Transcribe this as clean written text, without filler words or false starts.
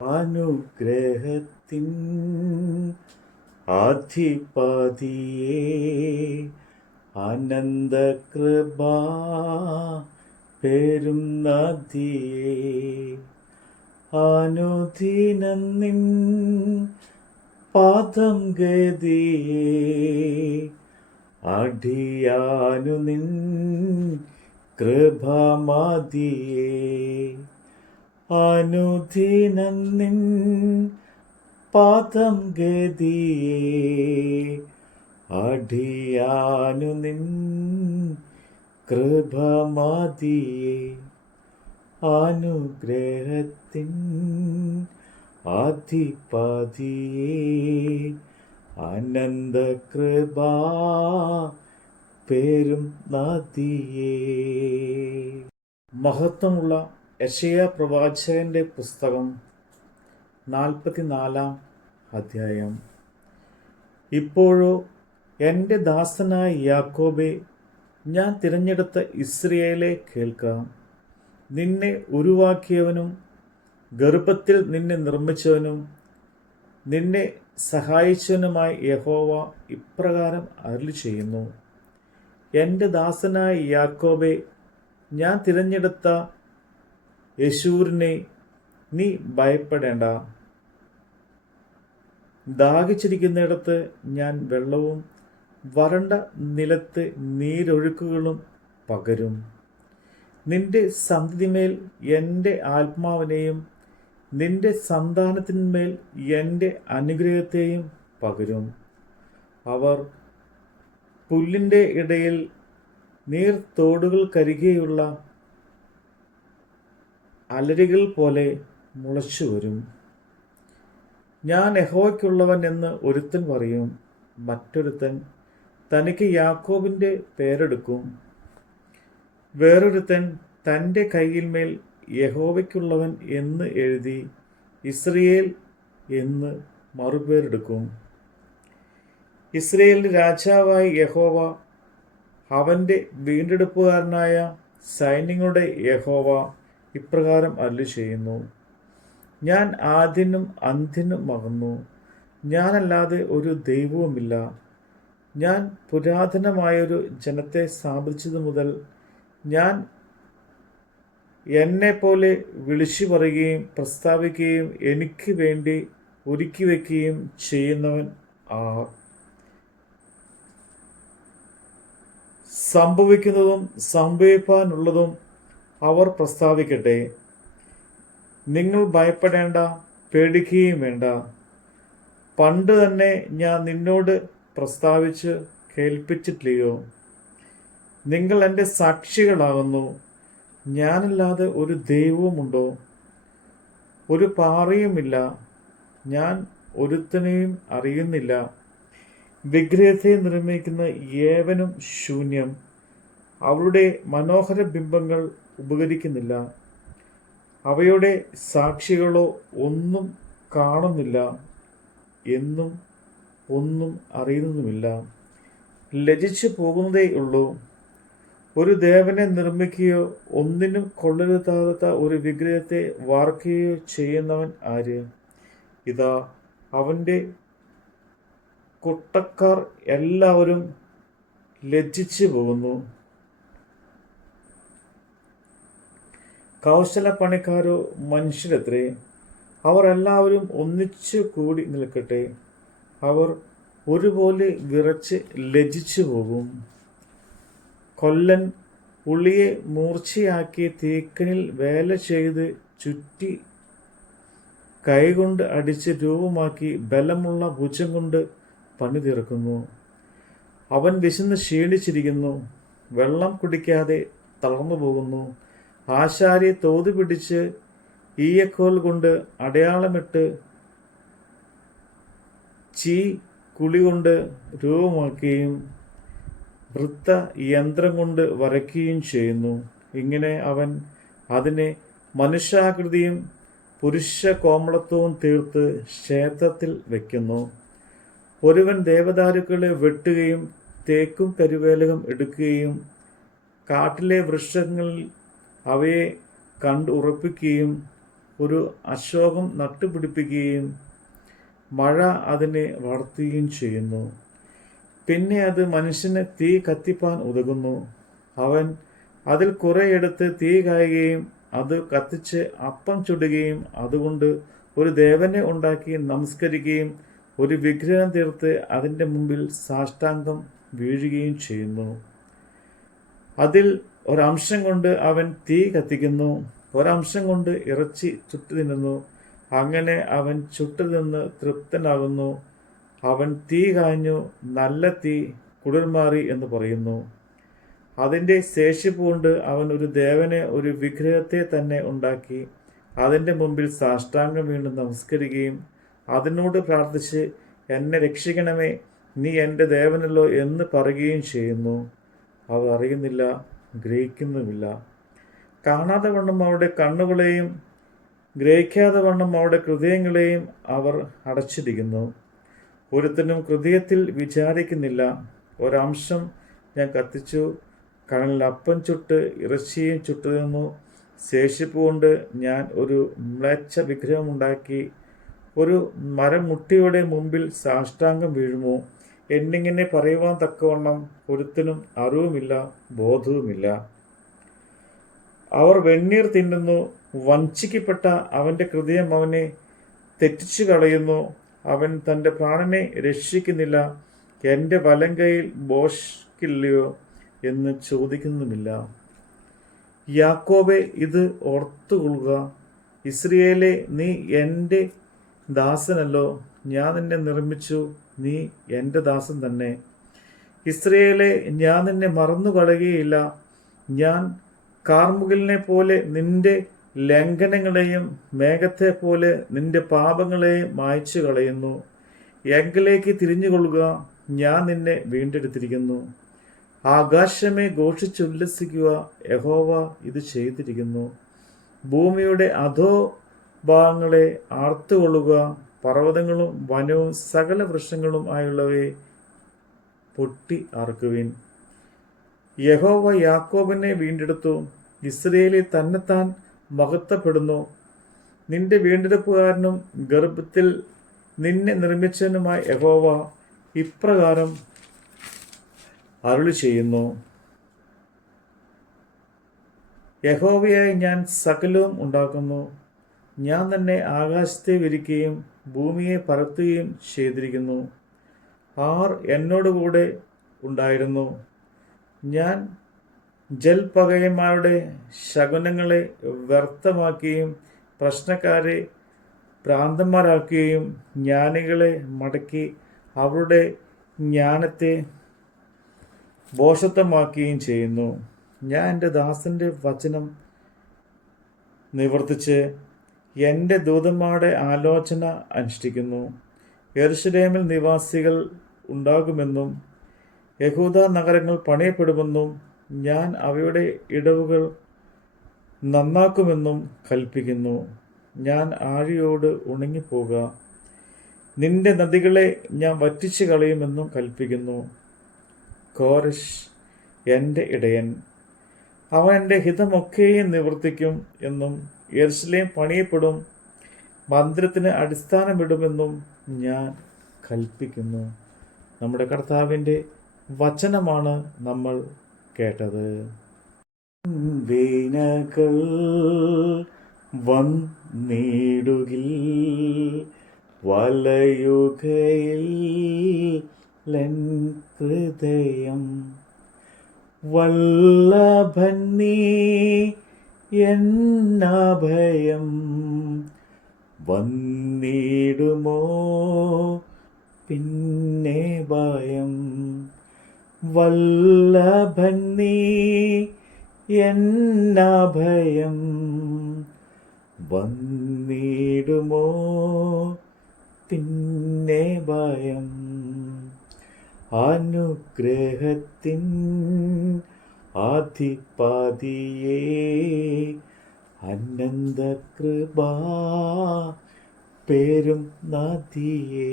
അനുഗ്രഹത്തിൻ ആധിപതിയേ അനന്തകൃപാ പേരും നദിയേ അനുദിനം നിൻ പാദം ഗതിയേ അടിയാനു നിൻ കൃപമതിയേ അനുദിനം നിൻ പാദം ഗതിയേ അടിയാനു നിൻ കൃപമതിയേ അനുഗ്രഹത്തിൻ ആധിപതിയേ അനന്തകൃപാ പേരും നദിയേ. മഹത്വമുള്ള യെശയ്യാ പ്രവാചകന്റെ പുസ്തകം 44 അധ്യായം. ഇപ്പോഴോ എൻ്റെ ദാസനായ യാക്കോബേ, ഞാൻ തിരഞ്ഞെടുത്ത ഇസ്രായേലേ കേൾക്കാം. നിന്നെ ഉരുവാക്കിയവനും ഗർഭത്തിൽ നിന്നെ നിർമ്മിച്ചവനും നിന്നെ സഹായിച്ചവനുമായ യഹോവ ഇപ്രകാരം അരുളി ചെയ്യുന്നു. എൻ്റെ ദാസനായ യാക്കോബേ, ഞാൻ തിരഞ്ഞെടുത്ത യെശൂരിനെ, നീ ഭയപ്പെടേണ്ട. ദാഹിച്ചിരിക്കുന്നിടത്ത് ഞാൻ വെള്ളവും വരണ്ട നിലത്ത് നീരൊഴുക്കുകളും പകരും. നിന്റെ സന്തതിമേൽ എൻ്റെ ആത്മാവിനെയും നിന്റെ സന്താനത്തിന്മേൽ എൻ്റെ അനുഗ്രഹത്തെയും പകരും. അവർ പുല്ലിൻ്റെ ഇടയിൽ നീർത്തോടുകൾക്കരികെയുള്ള അലരികൾ പോലെ മുളച്ചു വരും. ഞാൻ യഹോവയ്ക്കുള്ളവൻ എന്ന് ഒരുത്തൻ പറയും, മറ്റൊരുത്തൻ തനിക്ക് യാക്കോബിൻ്റെ പേരെടുക്കും. വേറൊരുത്തൻ തൻ്റെ കയ്യിന്മേൽ യഹോവയ്ക്കുള്ളവൻ എന്ന് എഴുതി ഇസ്രയേൽ എന്ന് മറുപേരെടുക്കും. ഇസ്രയേലിൻ്റെ രാജാവായ യഹോവ, അവൻ്റെ വീണ്ടെടുപ്പുകാരനായ സൈന്യങ്ങളുടെ യഹോവ ഇപ്രകാരം അരുളി ചെയ്യുന്നു. ഞാൻ ആദ്യനും അന്ത്യനുമാകുന്നു, ഞാനല്ലാതെ ഒരു ദൈവവുമില്ല. ഞാൻ പുരാതനമായൊരു ജനത്തെ സ്ഥാപിച്ചതു മുതൽ ഞാൻ എന്നെപ്പോലെ വിളിച്ചു പറയുകയും പ്രസ്താവിക്കുകയും എനിക്ക് വേണ്ടി ഒരുക്കി വയ്ക്കുകയും ചെയ്യുന്നവൻ ആർ? സംഭവിക്കുന്നതും സംഭവിപ്പാനുള്ളതും അവർ പ്രസ്താവിക്കട്ടെ. നിങ്ങൾ ഭയപ്പെടേണ്ട, പേടിക്കുകയും വേണ്ട. പണ്ട് തന്നെ ഞാൻ നിന്നോട് പ്രസ്താവിച്ച് കേൾപ്പിച്ചിട്ടില്ലയോ? നിങ്ങൾ എൻ്റെ സാക്ഷികളാകുന്നു. ഞാനല്ലാതെ ഒരു ദൈവവുമുണ്ടോ? ഒരു പാറയുമില്ല. ഞാൻ ഒരുത്തനെയും അറിയുന്നില്ല. വിഗ്രഹത്തെ നിർമ്മിക്കുന്ന ഏവനും ശൂന്യം. അവളുടെ മനോഹര ബിംബങ്ങൾ ഉപകരിക്കുന്നില്ല. അവയുടെ സാക്ഷികളോ ഒന്നും കാണുന്നില്ല എന്നും ഒന്നും അറിയുന്നതുമില്ല. ലജിച്ചു പോകുന്നതേ ഉള്ളൂ. ഒരു ദേവനെ നിർമ്മിക്കുകയോ ഒന്നിനും കൊള്ളരുതാത്ത ഒരു വിഗ്രഹത്തെ വാർക്കുകയോ ചെയ്യുന്നവൻ ആര്? ഇതാ, അവൻ്റെ കൊട്ടക്കാർ എല്ലാവരും ലജ്ജിച്ചു പോകുന്നു. കൗശലപ്പണിക്കാരോ മനുഷ്യരത്രേ. അവർ എല്ലാവരും ഒന്നിച്ചു കൂടി നിൽക്കട്ടെ. അവർ ഒരുപോലെ വിറച്ച് ലജ്ജിച്ചു പോകും. കൊല്ലൻ ഉളിയെ മൂർച്ചയാക്കി തീക്കനിൽ വേല ചെയ്ത് ചുറ്റി കൈകൊണ്ട് അടിച്ച് രൂപമാക്കി ബലമുള്ള ഭുജം കൊണ്ട് പണി തീർക്കുന്നു. അവൻ വിശന്ന് ക്ഷീണിച്ചിരിക്കുന്നു, വെള്ളം കുടിക്കാതെ തളർന്നു പോകുന്നു. ആശാരി തോത് പിടിച്ച് ഈയക്കോൽ കൊണ്ട് അടയാളമിട്ട് കുളി കൊണ്ട് രൂപമാക്കുകയും വൃത്ത യന്ത്രം കൊണ്ട് വരയ്ക്കുകയും ചെയ്യുന്നു. ഇങ്ങനെ അവൻ അതിനെ മനുഷ്യാകൃതിയും പുരുഷ കോമളത്വവും തീർത്ത് ക്ഷേത്രത്തിൽ വയ്ക്കുന്നു. ഒരുവൻ ദേവദാരുക്കളെ വെട്ടുകയും തേക്കും കരുവേലകം എടുക്കുകയും കാട്ടിലെ വൃക്ഷങ്ങളിൽ അവയെ കണ്ട് ഉറപ്പിക്കുകയും ഒരു അശോകം നട്ടുപിടിപ്പിക്കുകയും മഴ അതിനെ വളർത്തുകയും ചെയ്യുന്നു. പിന്നെ അത് മനുഷ്യന് തീ കത്തിപ്പാൻ ഉതകുന്നു. അവൻ അതിൽ കുറെ എടുത്ത് തീ കായുകയും അത് കത്തിച്ച് അപ്പം ചുടുകയും അതുകൊണ്ട് ഒരു ദേവനെ ഉണ്ടാക്കി നമസ്കരിക്കുകയും ഒരു വിഗ്രഹം തീർത്ത് അതിൻ്റെ മുമ്പിൽ സാഷ്ടാംഗം വീഴുകയും ചെയ്യുന്നു. അതിൽ ഒരംശം കൊണ്ട് അവൻ തീ കത്തിക്കുന്നു, ഒരംശം കൊണ്ട് ഇറച്ചി ചുട്ടു തിന്നുന്നു. അങ്ങനെ അവൻ ചുട്ടു തിന്ന് തൃപ്തനാകുന്നു. അവൻ തീ കാഞ്ഞു, നല്ല തീ കുളിർമാറി എന്ന് പറയുന്നു. അതിൻ്റെ ശേഷിപ്പ് കൊണ്ട് അവൻ ഒരു ദേവനെ, ഒരു വിഗ്രഹത്തെ തന്നെ ഉണ്ടാക്കി അതിൻ്റെ മുമ്പിൽ സാഷ്ടാംഗം വീണ്ടും നമസ്കരിക്കുകയും അതിനോട് പ്രാർത്ഥിച്ച് എന്നെ രക്ഷിക്കണമേ, നീ എൻ്റെ ദേവനല്ലോ എന്ന് പറയുകയും ചെയ്യുന്നു. അവർ അറിയുന്നില്ല, ഗ്രഹിക്കുന്നുമില്ല. കാണാതെ വണ്ണം അവരുടെ കണ്ണുകളെയും ഗ്രഹിക്കാതെ വണ്ണം അവരുടെ ഹൃദയങ്ങളെയും അവർ അടച്ചിരിക്കുന്നു. ഒരുത്തനും ഹൃദയത്തിൽ വിചാരിക്കുന്നില്ല. ഒരംശം ഞാൻ കത്തിച്ചു, കടലിൽ അപ്പം ചുട്ട് ഇറച്ചിയും ചുട്ടു തിന്നു. ശേഷിപ്പ് കൊണ്ട് ഞാൻ ഒരു മ്ലേച്ഛ വിഗ്രഹമുണ്ടാക്കി ഒരു മരമുട്ടിയുടെ മുമ്പിൽ സാഷ്ടാംഗം വീഴുമോ എന്നിങ്ങനെ പറയുവാൻ തക്കവണ്ണം ഒരുത്തനും അറിവുമില്ല, ബോധവുമില്ല. അവർ വെണ്ണീർ തിന്നുന്നു. വഞ്ചിക്കപ്പെട്ട അവൻ്റെ ഹൃദയം അവനെ തെറ്റിച്ചു കളയുന്നു. അവൻ തൻ്റെ പ്രാണനെ രക്ഷിക്കുന്നില്ല. എൻ്റെ വലം കൈയിൽ ബോഷ്കില്ലയോ എന്ന് ചോദിക്കുന്നുമില്ല. യാക്കോബേ, ഇത് ഓർത്തുകൊള്ളുക. ഇസ്രയേലേ, നീ എൻ്റെ ദാസനല്ലോ. ഞാൻ നിന്നെ നിർമ്മിച്ചു, നീ എൻ്റെ ദാസൻ തന്നെ. ഇസ്രയേലേ, ഞാൻ നിന്നെ മറന്നു കളയുകയില്ല. ഞാൻ കാർമുകിലിനെ പോലെ നിന്റെ ലംഘനങ്ങളെയും മേഘത്തെ പോലെ നിന്റെ പാപങ്ങളെയും മായ്ച്ചു കളയുന്നു. എങ്കിലേക്ക് തിരിഞ്ഞുകൊള്ളുക, ഞാൻ നിന്നെ വീണ്ടെടുത്തിരിക്കുന്നു. ആകാശമേ, ഘോഷിച്ചുല്ലസിക്കുക, യഹോവ ഇത് ചെയ്തിരിക്കുന്നു. ഭൂമിയുടെ അധോഭാഗങ്ങളെ ആർത്തുകൊള്ളുക, പർവ്വതങ്ങളും വനവും സകല വൃക്ഷങ്ങളും ആയുള്ളവയെ പൊട്ടി ആർക്കുവിൻ. യഹോവ യാക്കോബിനെ വീണ്ടെടുത്തു, ഇസ്രയേലിൽ തന്നെത്താൻ മഹത്വപ്പെടുന്നു. നിന്റെ വീണ്ടെടുപ്പുകാരനും ഗർഭത്തിൽ നിന്നെ നിർമ്മിച്ചവനുമായ യഹോവ ഇപ്രകാരം അരുളി ചെയ്യുന്നു. യഹോവയായി ഞാൻ സകലവും ഉണ്ടാക്കുന്നു. ഞാൻ തന്നെ ആകാശത്തെ വിരിക്കുകയും ഭൂമിയെ പരത്തുകയും ചെയ്തിരിക്കുന്നു. ആർ എന്നോടുകൂടെ ഉണ്ടായിരുന്നു? ഞാൻ ജൽപകയന്മാരുടെ ശകുനങ്ങളെ വ്യർത്ഥമാക്കുകയും പ്രശ്നക്കാരെ ഭ്രാന്തന്മാരാക്കുകയും ജ്ഞാനികളെ മടക്കി അവരുടെ ജ്ഞാനത്തെ ഭോഷത്വമാക്കുകയും ചെയ്യുന്നു. ഞാൻ എൻ്റെ ദാസൻ്റെ വചനം നിവർത്തിച്ച് എൻ്റെ ദൂതന്മാരുടെ ആലോചന അനുഷ്ഠിക്കുന്നു. യെരൂശലേമിൽ നിവാസികൾ ഉണ്ടാകുമെന്നും യഹൂദ നഗരങ്ങൾ പണിയപ്പെടുമെന്നും ഞാൻ അവയുടെ ഇടവുകൾ നന്നാക്കുമെന്നും കൽപ്പിക്കുന്നു. ഞാൻ ആഴിയോട് ഉണങ്ങിപ്പോക, നിന്റെ നദികളെ ഞാൻ വറ്റിച്ചു കളയുമെന്നും കൽപ്പിക്കുന്നു. കോരശ് എൻ്റെ ഇടയൻ, അവൻ എൻ്റെ ഹിതമൊക്കെയും നിവർത്തിക്കും എന്നും യെരൂശലേം പണിയപ്പെടും, മന്ദിരത്തിന് അടിസ്ഥാനമിടുമെന്നും ഞാൻ കൽപ്പിക്കുന്നു. നമ്മുടെ കർത്താവിൻ്റെ വചനമാണ് നമ്മൾ കേട്ടത്. വേനകൾ വന്നിടുകിൽ വലയുകയിൽ ലൻ ഹൃദയം, വല്ലഭൻ നീ എന്നഭയം, വന്നിടുമോ പിന്നെ ഭയം. വല്ലഭൻ നീ എന്നഭയം, വന്നിടുമോ പിന്നെ ഭയം. അനുഗ്രഹത്തിൻ ആധിപതിയേ, അനന്ത കൃപാ പേരും നദിയേ.